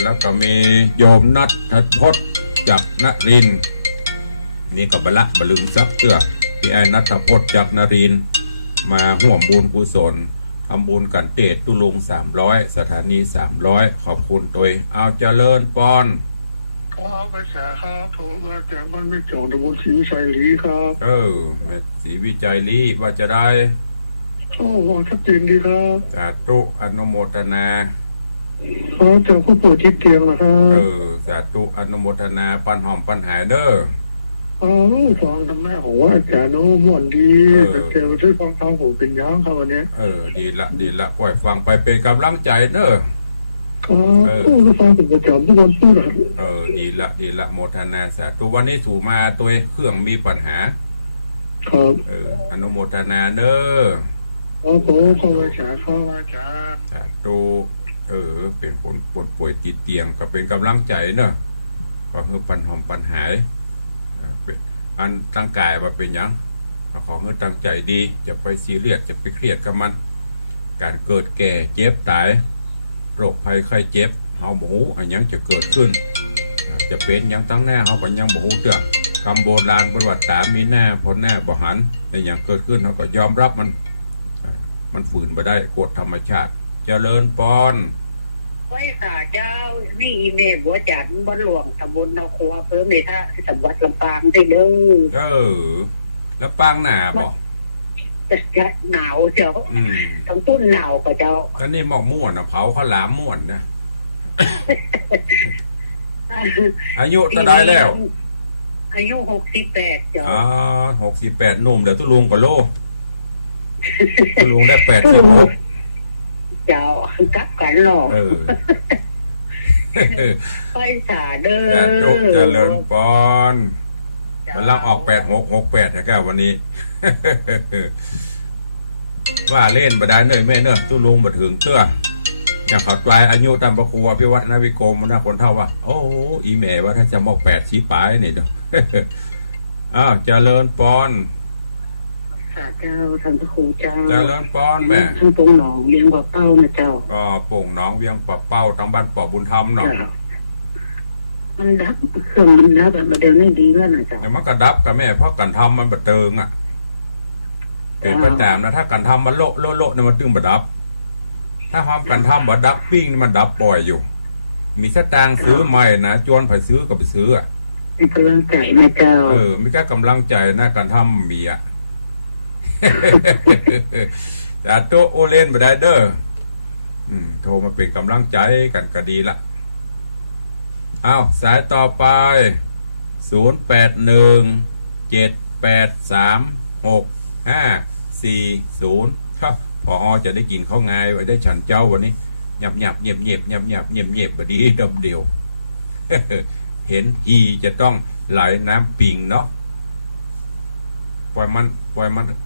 แล้วก็มีโยมนัทพจน์จากนรินทร์นี่ก็บละบลึงซับเตื้อพี่ไอ้นัทพจน์จากนรินทร์มาห่วมบุญกุศลทำบุญกันเตะตุลุง300สถานี300ขอบคุณตัวเอาเจริญปอนครับไปจ่าครับผมมาจากบ้านไม่จงตำบลศรีวิชัยลีครับแม่ศรีวิจัยลีว่าจะได้โอ้โหชัดเจนดีครับสาธุอนุโมทนาจากผู้ป่วยติดเตียงนะครับสาธุอนุโมทนาปันหอมปันหายเด้อฟังทำแม่ของว่าอาจารย์โน้ม่วนดีแต่เทวช่วยฟังทางผมเป็นยังครับวันนี้ดีละปล่อยฟังไปเป็นกำลังใจเด้อ ก็ฟังเป็นประจำทุกวันที่ไหน ดีละโมทนาสาธุวันนี้สู่มาตัวเครื่องมีปัญหา ครับ อนุโมทนาเด้อ โอ้โหเข้ามาช้าสาธุเป็นคนปวดป่วยติดเตียงก็เป็นกำลังใจเนอะก็คือปัญหาอันตั้งกายว่าเป็นยังขอให้ตั้งใจดีจะไปซีเรียสจะไปเครียดกับมันการเกิดแก่เจ็บตายโรคภัยไข้เจ็บเฮาบ่ฮู้อันยังจะเกิดขึ้นจะเป็นยังตั้งแน่เฮาก็ยังบ่ฮู้เด้อคำโบราณประวัติศาสตร์มีแน่ผลแน่บ่หันแต่อย่างเกิดขึ้นเฮาก็ยอมรับมันฝืนบ่ได้กฎธรรมชาติเจริญปอนไว้สาเจ้านี่อีเมลบัวจันบ้านหลวงตำบลนาคัวอำเภอเมทะจังหวัดลำปางได้เด้อแล้วปางหนาบ่จะหนาวเจ้าทั้งต้นหนาวกับเจ้าก็นี่หมอกม่วนเผาข้าวหลามม่วนนะอายุเท่าไรแล้วอายุ68เจ้า68หนุ่มเดี๋ยวตุลุงกับโลตุลุงได้86เจ้ากักกันหรอกไปสาเด้อเจริญปอนมันลังออก8668นะแกวันนี้ว่าเล่นบ่ได้เนยแม่เนอะตุลุงบ่ถึงเตื้ออย่างเขาปลายอายุตามประครูพิวัฒนาวิโกมนะคนเท่าว่าโอ้อีแม่ว่าถ้าจะมอก8ชี้ปลายนี่เด้อเจริญปอนเจ้าท่านพระครูเจ้าเจริญปอนแม่ท่านปงหนองเวียงปะเป้านะเจ้าก็ปงหนองเวียงปะเป้าทั้งบ้านปอบุญธรรมเนาะมันดับเครื่องมันดับมาเดินไม่ดีแล้วนะเจ้าแต่มันก็ดับกับแม่เพราะกันทำมันบะเติงเป็นประจำนะถ้ากันทำมันโละเนี่ยมันตึงบะดับถ้าทำกันทำบะดับปิ้งมันดับปล่อยอยู่มีสตางค์ซื้อใหม่นะจวนไปซื้อกับไปซื้อมีกำลังใจนะเจ้ามีแค่กำลังใจนะการทำมีจะโตโอเล่นไปได้เด้อโทรมาเป็นกำลังใจกันก็ดีละสายต่อไป0817836540ครับพอจะได้กินข้าวงายไว้ได้ฉันเจ้าวันนี้หยับเงียบแบบดีดำเดียวเห็นอีจะต้องไหลน้ำปิงเนาะปล่อยมัน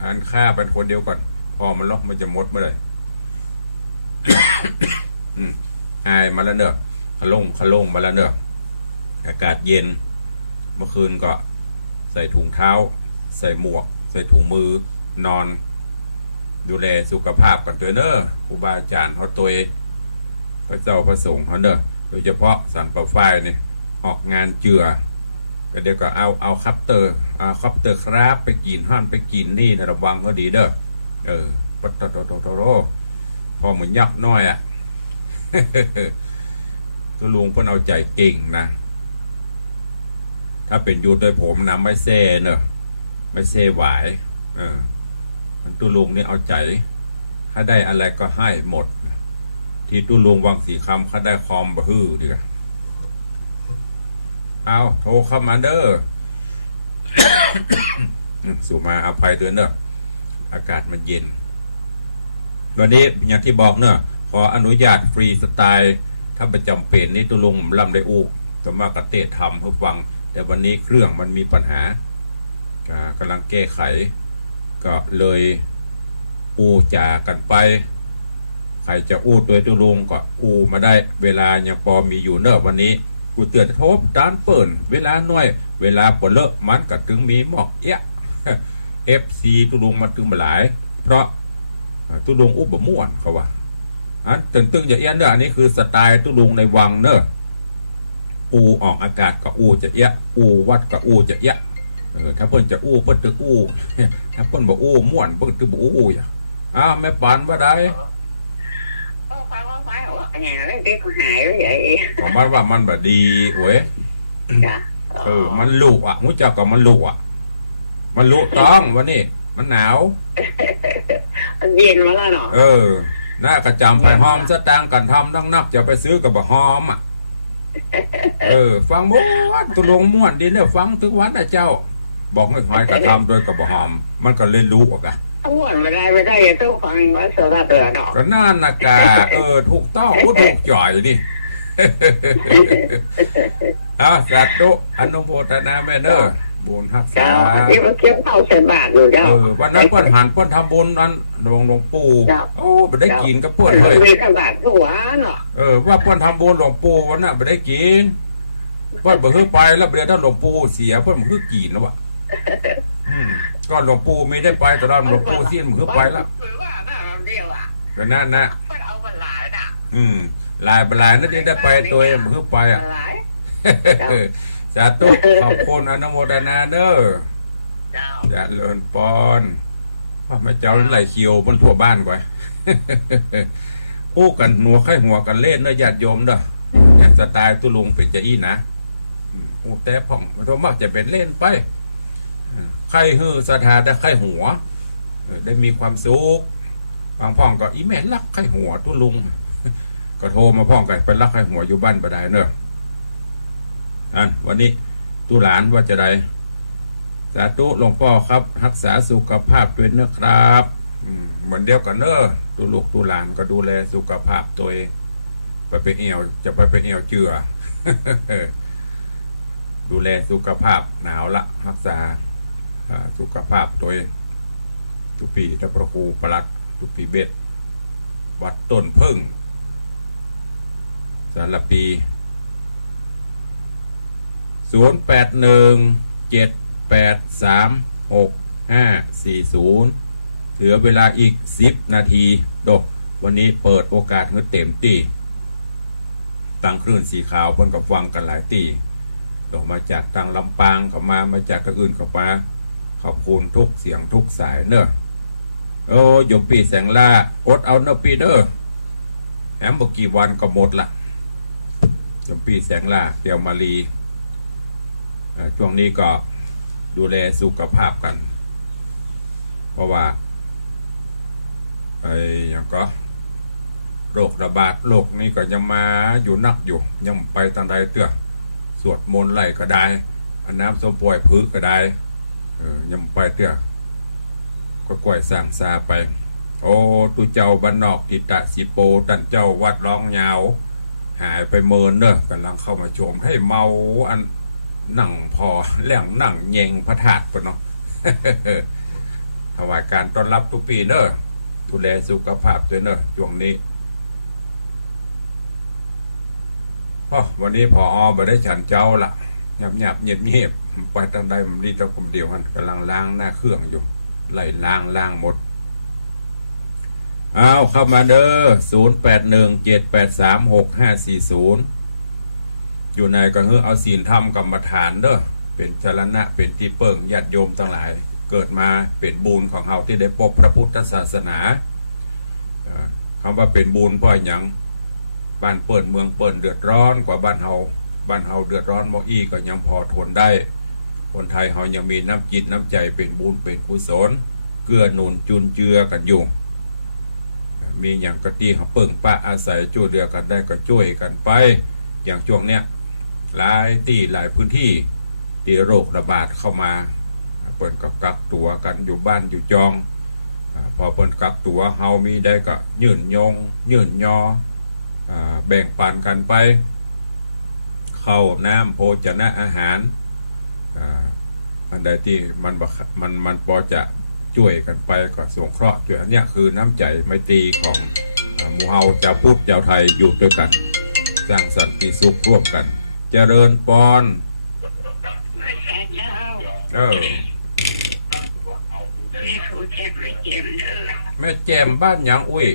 อันฆ่าเป็นคนเดียวก่อนพอมันล็อกมันจะหมดเมื่อไหร่หายมาแล้วเนอะขลงมาแล้วเนอะอากาศเย็นเมื่อคืนก็ใส่ถุงเท้าใส่หมวกใส่ถุงมือนอนดูแลสุขภาพกันเถอะเนอะครูบาอาจารย์เขาตัวพระเจ้าพระสงฆ์เขาเนอะโดยเฉพาะสันปะฝ้ายนี่ออกงานเจือก็เดี๋ยวก็เอาคัปเตอร์ครับไปกินห้านไปกินนี่นะระวังเขาดีเด้อปัตโตพอเหมือนยักษ์น้อยตัวลุงเพิ่นเอาใจเก่งนะถ้าเป็นอยู่โดยผมนะไม่เซ่เนอะไม่เซ่หวายตัวลุงนี่เอาใจถ้าได้อะไรก็ให้หมดที่ตัวลุงวังสีคำเขาได้คอมบะฮือดีกว่าโทรเข้ามาเด้อ สู่มาอภัยเตือนเนอะอากาศมันเย็นวันนี้อย่างที่บอกเนอะขออนุญาตฟรีสไตล์ถ้าประจำเป็นนี่ตุลุงลำได้อู้ต่อมากระเตะทำให้ฟังแต่วันนี้เครื่องมันมีปัญหากำลังแก้ไขก็เลยอู้จ่ากันไปใครจะอู้ตัวตุลุงก็อู้มาได้เวลายังพอมีอยู่เนอะวันนี้กูเตือนทบด้านเปิ่นเวลาน้อยเวลาปวดเลอะมันก็ถึงมีหมอกFC ตุลุงมาถึงมาหลายเพราะตุลุงอุบม่วนเขาว่าตึงอย่าเอี้ยนเนอะอันนี้คือสไตล์ตุลุงในวังเนอะอูออกอากาศก็อูจะเอี้ยอูวัดก็อูจะเอี้ยถ้าเพิ่นจะอู้เพิ่นจะอู้ถ้าเพิ่นบอกอู้ม่วนเพิ่นจะบอกอู้อย่าแม่ปานว่าได้ผมว่ามันแบบดีเว้ยมันลุกมุ้งจักกับมันลุกมันลุกต้องวันนี้มันหนาวมันเย็นมาแล้วเนาะน่ากระจำไปหอมสตางกันทำตั้งนับจะไปซื้อกับบะหอมฟังม้วนตุลงม้วนดีเนี่ยฟังทุกวันนะเจ้าบอกให้หอยกระทำโดยกับบะหอมมันก็เล่นลุก อ้วนไม่ได้ต้องฟังว่าสระเดือดอก ก็น่านากาถูกต้องถูกจ่อยนี่ เอาสาธุอนุโมทนาแม่เด้อบุญรักษา เจ้าอันนี้มันเกี่ยวเข้าใส่บาทอยู่เจ้า วันนั้นเพิ่นหันเพิ่นทำบุญนั้นหลวงปู่โอ้ไม่ได้กินกับเพิ่นเลย มีขนาดหัวเนาะ ว่าเพิ่นทำบุญหลวงปู่วันนั้นไม่ได้กินเพิ่นบ่คือไปแล้วเดี๋ยวถ้าหลวงปู่เสียเพิ่นบ่คือกินแล้วว่ะก็หลวงปู่ไม่ได้ไปตอนหลวงปู่สิ้นมันคือไปแล้ว ว่าหน้ามันเดียวอ่ะ ก็นั่นนะ มันเอามาหลายน่ะ หลายนั่นได้ไปตัวเองมันคือไปอ่ะ หลาย สาธุขอบคุณอนุโมทนาเด้อ เจ้า อย่าเลินปอนว่าไม่เจ้าไหลเขียวบนทั่วบ้านก่อยพูดกันหัวไข้หัวกันเล่นเด้อญาติโยมเด้อเนี่ยสไตล์ตุลุงเป็นจะอี้นะอูแต่พ่องมันมักจะเป็นเล่นไปไข้ฮือสถานแต่ไข้หัวได้มีความสุขบางพ่องก็อีแม่รักไข้หัวตุลุงก็โทรมาพ่องกันไปรักไข้หัวอยู่บ้านบ่ได้เนอะวันนี้ตุหลานว่าจะได้สาธุหลวงพ่อครับรักษาสุขภาพด้วยนะครับเหมือนเดียวกันเนอะตุลูกตุหลานก็ดูแลสุขภาพตัวเองไปเอวจะไปเอวเจือ ดูแลสุขภาพหนาวละรักษาสุขภาพตัวเองทุปีเจ้าพระครูประหลัดทุปีเบ็ดวัดต้นพึ่งสารปี0817836540เหลือเวลาอีก10 นาทีดกวันนี้เปิดโอกาสให้เต็มที่ตั้งคลื่นสีขาวเพิ่นกับฟังกันหลายตีดอกมาจากทางลำปางเข้ามาจากที่อื่นเข้ามาขอบคุณทุกเสียงทุกสายเนอะโยมปีแสงล่ากดเอาเนอะปีเนอะแอมบอกกี่วันก็หมดละโยมปีแสงล่าเตียวมาลีช่วงนี้ก็ดูแลสุขภาพกันเพราะว่าอย่างก็โรคระบาดโรคนี้ก็ยังมาอยู่นักอยู่ยังไปทางใดเตื้อสวดมนต์ไล่ก็ได้อันน้ำส้มปล่อยพื้ก็ได้ยังไปเตื้อก็ก่อยสั่งซาไปโอ้ตุเจ้าบ้านนอกทิตะสิโปตันเจ้าวัดร้องยาวหายไปเมินเนอะกำลังเข้ามาชมให้เมาอันนั่งพอแหล่งนั่งเยงพระธาตุปะเนาะ ถวายการต้อนรับทุกปีเนอะดูแลสุขภาพด้วยเนอะช่วงนี้วันนี้พอมาได้ฉันเจ้าละหยับเงียบไปทางใดมันนี่ตะคุมเดียวกันกำลังล้างหน้าเครื่องอยู่ไล่ล้างหมดเอาเข้ามาเด้อ0817836540อยู่ในก็คือเอาศีลธรรมกรรมฐานเด้อเป็นจรณะเป็นที่เปิ่งญาติโยมทั้งหลายเกิดมาเป็นบุญของเฮาที่ได้พบพระพุทธศาสนาคำว่าเป็นบุญเพราะอย่างบ้านเปิ่นเมืองเปิ่นเดือดร้อนกว่าบ้านเฮาเดือดร้อนบ่อีก็ยังพอทนได้คนไทยเฮายังมีน้ำจิตน้ำใจเป็นบุญเป็นกุศลเกื้อหนุนจุนเจือกันอยู่มีอย่างกะตีเขาเปิ่งปะอาศัยช่วยเหลือกันได้ก็ช่วยกันไปอย่างช่วงเนี้ยหลายที่หลายพื้นที่ที่โรคระบาดเข้ามาเปิ่นกับกักตัวกันอยู่บ้านอยู่จองพอเปิ่นกักตัวเฮามีได้ก็ยื่นยอแบ่งปันกันไปเข้าน้ำโภชนะอาหารอันใดที่มันพอจะช่วยกันไปก็สงเคราะห์ช่วยอันเนี้ยคือน้ำใจไมตรีของหมู่เฮาชาวพุทธชาวไทยอยู่ด้วยกันสร้างสันติสุขร่วมกันเจริญปอนแม่แจมบ้านหยังอุ้ย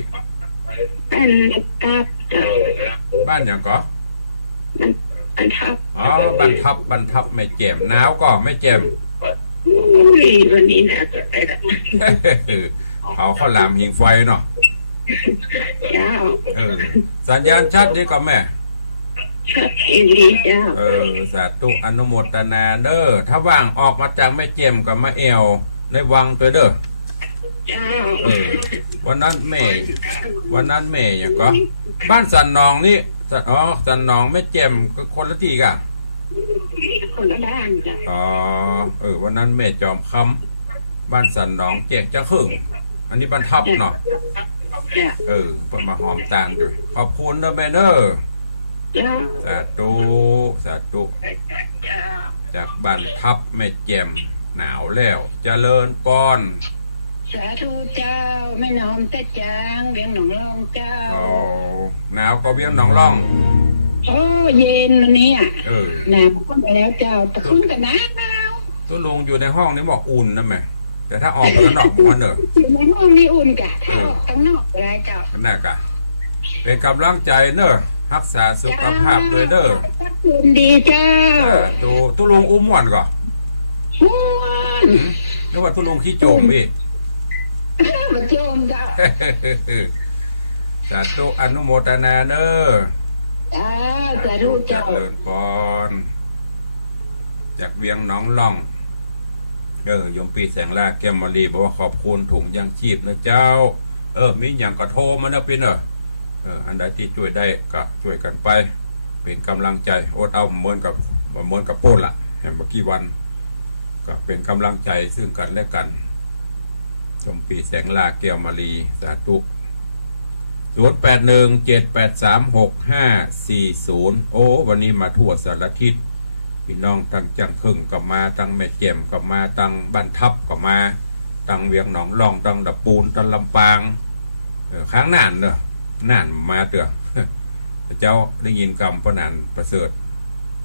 บ้านหยังก็อ๋อบ้านทับไม่แจมหนาวก็ไม่แจมวันนี้นะเอาข้าวหลามหิงไฟเนาะ เจ้าสัญญาณชัดดีกว่าแม่ชัดดีเจ้าสาธุอนุโมทนาเด้อถ้าว่างออกมาจากไม่เจียมกับมาเอวในวังตัวเด้อวันนั้นแม่อย่างก็บ้านสันนองนี่สันนองไม่เจียมก็คนละที่กันคนละบ้านจ้ะวันนั้นแม่จอมคำบ้านสันนองแจกจะครึ่ง อันนี้บรรทับเนาะ จ้ะ เเปิดมาหอมตางด้วยขอบคุณนะแม่เนอ จ้ะ สาธุสาธุจากบรรทับแม่แจ่มหนาวแล้วเจริญปอน สาธุเจ้าแม่น้อมแต่จางเวียงหนองรองเจ้า โอ้หนาวก็เบี้ยงหนองร่อง โอ้เย็นวันนี้อ่ะ เออ หนาวก็ไปแล้วเจ้าตะคุ่นกับหนาว ตัวลงอยู่ในห้องนี้บอกอุ่นนะแม่แต่ถ้าออกแล้วนอกมันเนอะ อยู่ในห้องนี้อุ่นกะถ้าออกข้างนอกอะไรเจ้า นั่นแหละกะเป็นกำลังใจเนอะรักษาสุขภาพด้วยเนอะ คุณดีเจ้า ตัวลงอุ้มหวานก่อน ม่วน นึกว่าตัวลงขี้โจมพี่ มาโจมเจ้า สาธุอนุโมทนาเนอะ จ้าสาธุเจ้า เจริญพรจากเวียงหนองล่องโยมปีแสงล่าแก้มมารีบอกว่าขอบคุณถุงยางชีพนะเจ้ามีอย่างก็โทรมานะพี่เนอะอันใดที่ช่วยได้ก็ช่วยกันไปเป็นกำลังใจอดเอาเหมือนกับโป้นละเมื่อกี้วันก็เป็นกำลังใจซึ่งกันและกันชมปีแสงลาแก้วมารีสาธุ0817836540โอ้วันนี้มาทั่วสารทิศพี่น้องตั้งจังครึ่งก็มาตั้งแม่แจ่มก็มาตั้งบ้านทับก็มาตั้งเวียงหนองล่องตั้งดับปูนตั้งลำปางค้างน่านเนอะน่านมาเถอะ เจ้าได้ยินคำพระนันประเสริฐ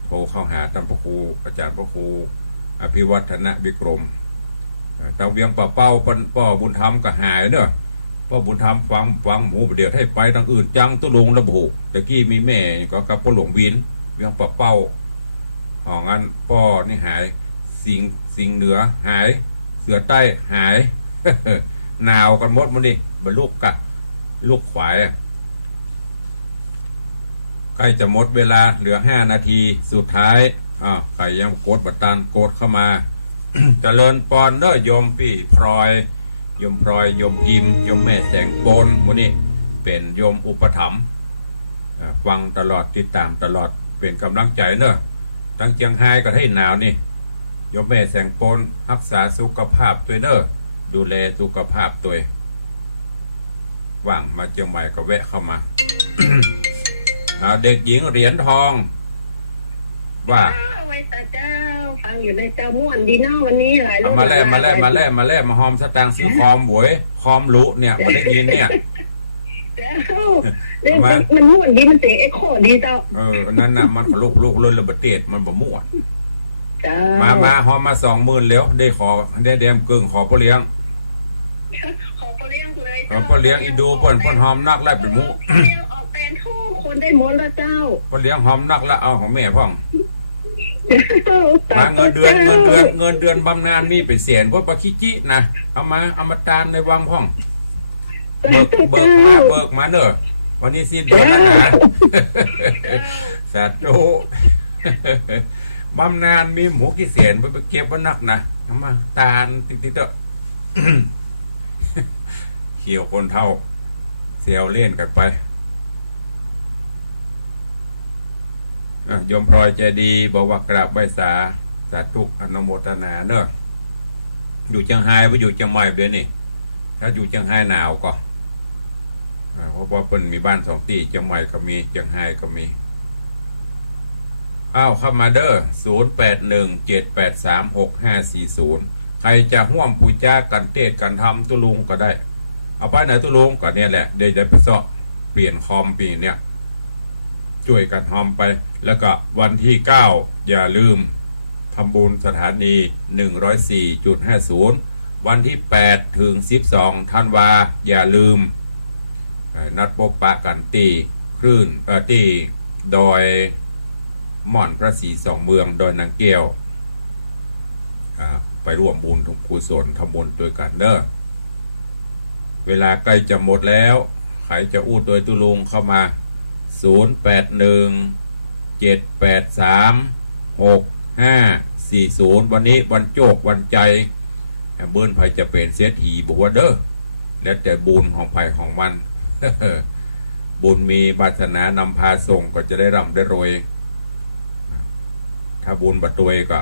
โทรเข้าหาท่านพระครูอาจารย์พระครูอภิวัฒนวิกรมตาเวียงป่าเป้าป้อบุญธรรมก็หายเนอะป้อบุญธรรมฟังหมูเดียวให้ไปทางอื่นจังตุลงระบุตะกี้มีแม่ก็กับพ่อหลวงวินเวียงป่าเป้างั้นป้อนี่หายสิงเหนือหายเสือใต้หาย หนาวกันหมดมันนี่บรรลุกัดลูกขวายใกล้จะหมดเวลาเหลือ5 นาทีสุดท้ายใครยังโกดบัตตันโกดเข้ามา เจริญปอนเด้อโยมพี่พลอยโยมพลอยโยมพิมโยมแม่แสงโปนวันนี้เป็นโยมอุปถัมภ์ฟังตลอดติดตามตลอดเป็นกำลังใจเนอะตั้งเจียงไฮ้ก็ให้หนาวนี่โยมแม่แสงโปนรักษาสุขภาพตัวเนอะดูแลสุขภาพตัวว่างมาเชียงใหม่ก็แวะเข้ามา เด็กหญิงเหรียญทองว่าไว้ตาเจ้าฟังอยู่ในเจ้าม่วนดีเนาะวันนี้หลายลูก มาแล่มาหอมสตางค์ซื้อคอมหวยคอมลุเนี่ยมาได้ยินเนี่ย เจ้ามันม่วนดีมันเตะไอ้โคดีเจ้านั่นน่ะมันขลุกเลื่อนระเบิดเตดมันบ่ม่วน จ้า มาหอมมา20,000แล้วได้ขอได้แดมกึ่งขอพ่อเลี้ยง ขอพ่อเลี้ยงเลย พ่อเลี้ยงอีดูเพิ่นหอมนักไล่เป็นหมู ออกแตนทุกคนได้หมดแล้วเจ้า พ่อเลี้ยงหอมนักละเอาของแม่พ่องมาเงินเดือนบำนาญมีเป็นแสนเพราะปะขี้จินะเอามาตานในวังพ่องเบิกมาเนอะวันนี้สิ้นเดือนแล้วนะสาธุบำนาญมีหมูกี่แสนไปเก็บว่านักนะเอามาตานติ๊กเตอะ เขี่ยวคนเท่าเสียวเล่นกันไปโยมพลอยใจดีบอกว่ากราบไหว้สาธุอนุโมทนาเนอะอยู่เชียงรายไปอยู่เชียงใหม่เดี๋ยวนี้ถ้าอยู่เชียงรายหนาวก็เพราะว่าเพิ่นมีบ้าน2 ที่เชียงใหม่ก็มีเชียงรายก็มีเข้ามาเด้อ0817836540ใครจะร่วมปูจากันเทศกันทำตุลุงก็ได้เอาไปไหนตุลุงก็เนี่ยแหละเดี๋ยวจะไปเสาะเปลี่ยนคอมปีเนี้ยช่วยกันทำไปแล้วก็วันที่9อย่าลืมทำบุญสถานี 104.50 วันที่8 ถึง 12 ธันวาอย่าลืมนัดพบปะกันตีคลื่นตีดอยม่อนพระศรี2 เมืองดอยนางแก้วไปร่วมบุญทุกกุศลทำบุญด้วยกันเด้อเวลาใกล้จะหมดแล้วใครจะอู้โดยตุลุงเข้ามา0817836540วันนี้วันโจกวันใจเบิ้นไผจะเป็นเศรษฐีบอกว่าเด้อแล้วแต่บุญของไผของมัน บุญมีวาสนานำพาส่งก็จะได้ร่ำได้รวยถ้าบุญบัดรวยก็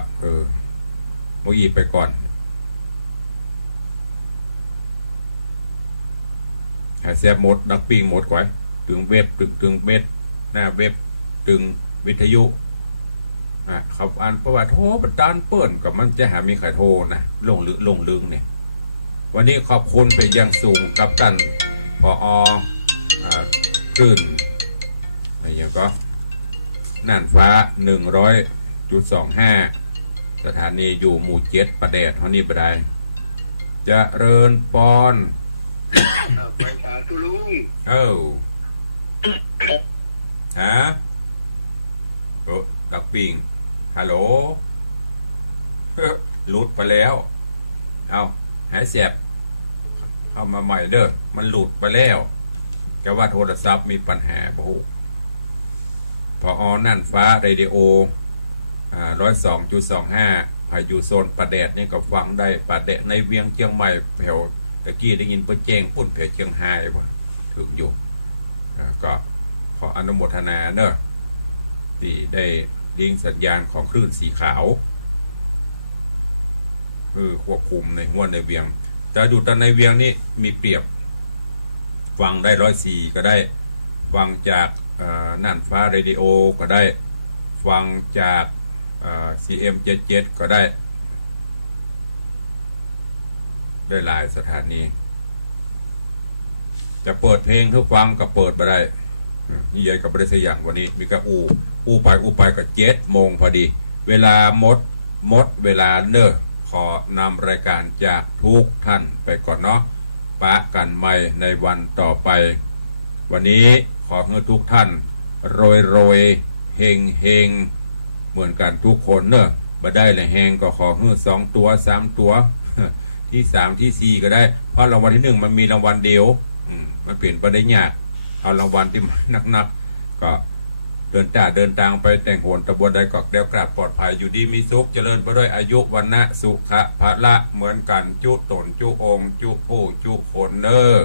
มุอีไปก่อน หาแซบหมดดักปิ้งหมดก่อยตึงเว็บตึงเบ็ดหน้าเว็บตึงวิทยุขับอันประวัติโทรประจานเปิ้นกับมันจะหามีใครโทรนะลงลึงเนี่ยวันนี้ขอบคุณเป็นอย่างสูงกับท่านผอ.คลื่นอะไรอย่างก็น่านฟ้า 100.25 สถานีอยู่หมู่7ประแดดเท่านี้บ่ได้เจริญปอนไปสาธุลุงฮะโอ้ดักปิงฮัลโหลหลุดไปแล้วเอาหายแสบเข้ามาใหม่เด้อมันหลุดไปแล้วแกว่าโทรศัพท์มีปัญหาบ่ฮู้พอน่านฟ้าเรดิโอ102.25 พายุโซนประแดดนี่ก็ฟังได้ประแดดในเวียงเชียงใหม่แถวตะกี้ได้ยินเปิ้นแจ้งปุ่นแถวเชียงรายว่าถึงอยู่ก็ขออนุโมทนาเนอะที่ได้ลิงสัญญาณของคลื่นสีขาวคือควบคุมในห้วนในเวียงแต่อยู่แต่ในเวียงนี่มีเปรียบฟังได้104ก็ได้ฟังจากน่านฟ้าเรดิโอก็ได้ฟังจากCM77 ก็ได้หลายสถานีจะเปิดเพลงทุกฟังก็เปิดไปได้นี่ใหญ่กับบริษัทอย่างวันนี้มีก็อู้ไปก็7 โมงพอดีเวลาหมดเวลาเนอะขอนำรายการจากทุกท่านไปก่อนเนาะปะกันใหม่ในวันต่อไปวันนี้ขอให้ทุกท่านโรยเฮงเหมือนกันทุกคนเนอะบ่ได้เลยแฮงก็ขอให้2 ตัว 3 ตัว ที่ 3 ที่ 4ก็ได้เพราะรางวัลที่ 1มันมีรางวัลเดียวมันเปลี่ยนไปได้ยากเอารางวัลที่หนักก็เดินทางไปแต่งโหนตะบนใดก็เดี๋ยวกลับปลอดภัยอยู่ดีมีสุขเจริญไปด้วยอายุวันนะสุขะพละเหมือนกันจุตนจุองจุผู้จุคนเนอ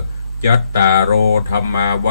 จัตตาโรธรรมาว